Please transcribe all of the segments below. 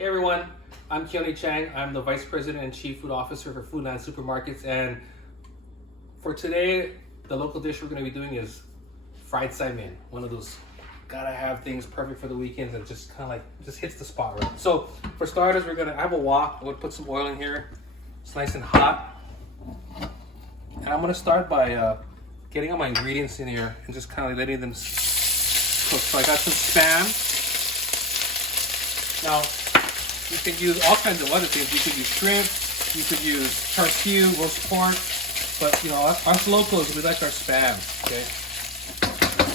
Hey everyone, I'm Keone Chang. I'm the Vice President and Chief Food Officer for Foodland Supermarkets, and for today, the local dish we're going to be doing is fried Saimin. One of those gotta have things perfect for the weekends that just kind of like just hits the spot right. So for starters, I have a wok. I'm going to put some oil in here. It's nice and hot, and I'm going to start by getting all my ingredients in here and just kind of letting them cook. So I got some Spam. Now, you can use all kinds of other things. You could use shrimp, you could use charsiu, roast pork, but you know, us locals, we like our Spam, okay?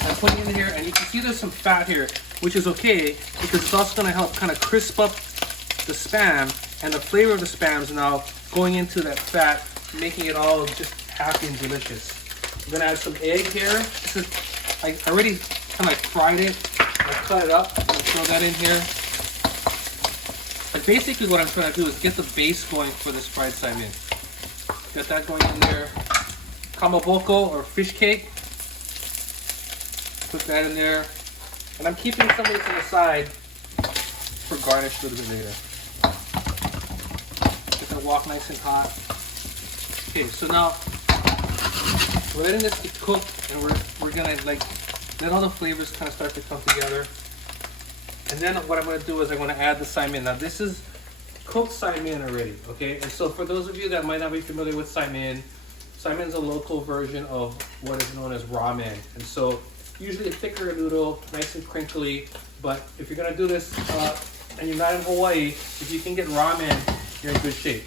I'm putting in here, and you can see there's some fat here, which is okay, because it's also gonna help kind of crisp up the Spam, and the flavor of the Spam is now going into that fat, making it all just happy and delicious. I'm gonna add some egg here. This is, I already kind of like fried it. I cut it up and throw that in here. But basically what I'm trying to do is get the base going for this fried Saimin. Get that going in there. Kamaboko or fish cake. Put that in there. And I'm keeping some of this on the side for garnish a little bit later. Get that wok nice and hot. Okay, so now we're letting this get cooked, and we're gonna like let all the flavors kind of start to come together. And then what I'm going to do is I'm going to add the Saimin. Now this is cooked Saimin already, okay? And so for those of you that might not be familiar with Saimin, Saimin is a local version of what is known as ramen. And so usually a thicker noodle, nice and crinkly. But if you're going to do this and you're not in Hawaii, if you can get ramen, you're in good shape.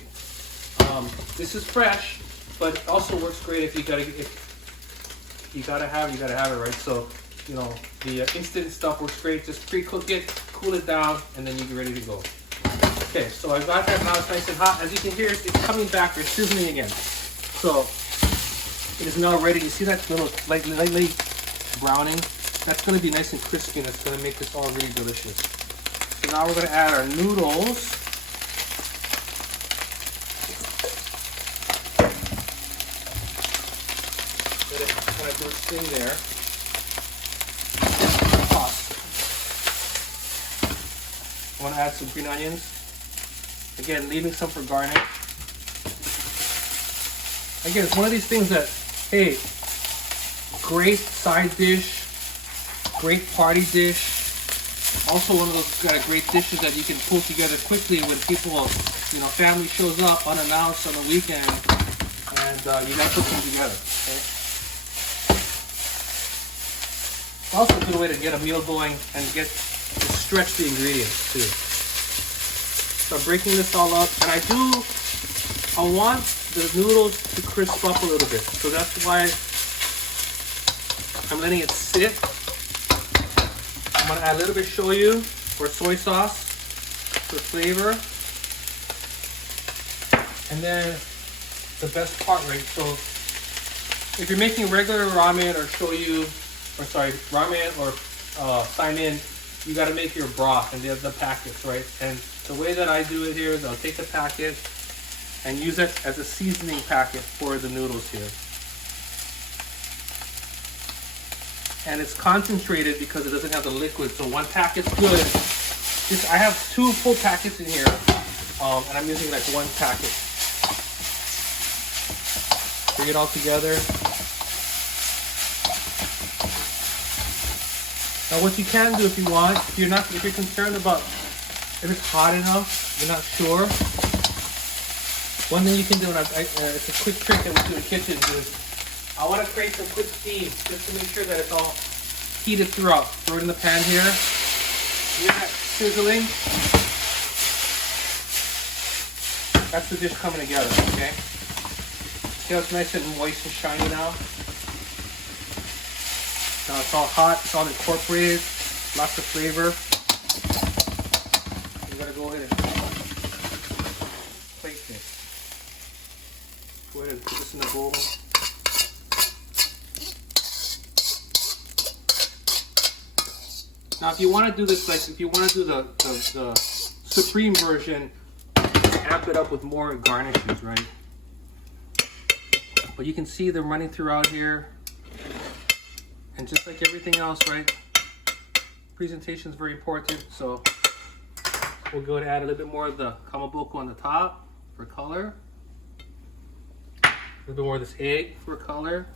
This is fresh, but it also works great if you gotta have it, right? So, you know, the instant stuff works great. Just pre-cook it, cool it down, and then you're ready to go. Okay, so I've got that now. It's nice and hot. As you can hear, it's coming back. It's sizzling again. So it is now ready. You see that little lightly browning? That's going to be nice and crispy, and it's going to make this all really delicious. So now we're going to add our noodles. Let it kind of do its thing there. I want to add some green onions. Again, leaving some for garnish. Again, it's one of these things that, hey, great side dish, great party dish. Also one of those kind of great dishes that you can pull together quickly when people, you know, family shows up unannounced on the weekend, and you got to put them together. Okay? It's also a good way to get a meal going and stretch the ingredients too. So I'm breaking this all up, and I want the noodles to crisp up a little bit. So that's why I'm letting it sit. I'm gonna add a little bit of shoyu or soy sauce for flavor. And then the best part, right? So if you're making regular ramen or ramen or Saimin, you got to make your broth, and they have the packets, right? And the way that I do it here is I'll take the packet and use it as a seasoning packet for the noodles here. And it's concentrated because it doesn't have the liquid, so one packet's good. I have 2 full packets in here, and I'm using like 1 packet. Bring it all together. Now what you can do if you want, if you're concerned about if it's hot enough, you're not sure, one thing you can do, and it's a quick trick that we do in the kitchen, is I want to create some quick steam just to make sure that it's all heated throughout. Throw it in the pan here. Hear that sizzling? That's the dish coming together, okay? See how it's nice and moist and shiny now? Now it's all hot, it's all incorporated, lots of flavor. You gotta go ahead and plate this. Go ahead and put this in the bowl. Now if you want to do this, like if you want to do the supreme version, amp it up with more garnishes, right? But you can see them running throughout here. And just like everything else, right? Presentation is very important, so We'll go and add a little bit more of the kamaboko on the top for color. A little bit more of this egg for color.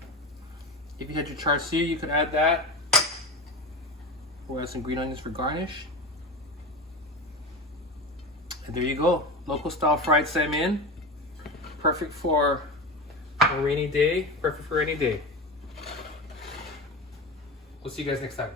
If you had your char siu, you could add that. We'll add some green onions for garnish. And there you go. Local style fried Saimin. Perfect for a rainy day. Perfect for any day. We'll see you guys next time.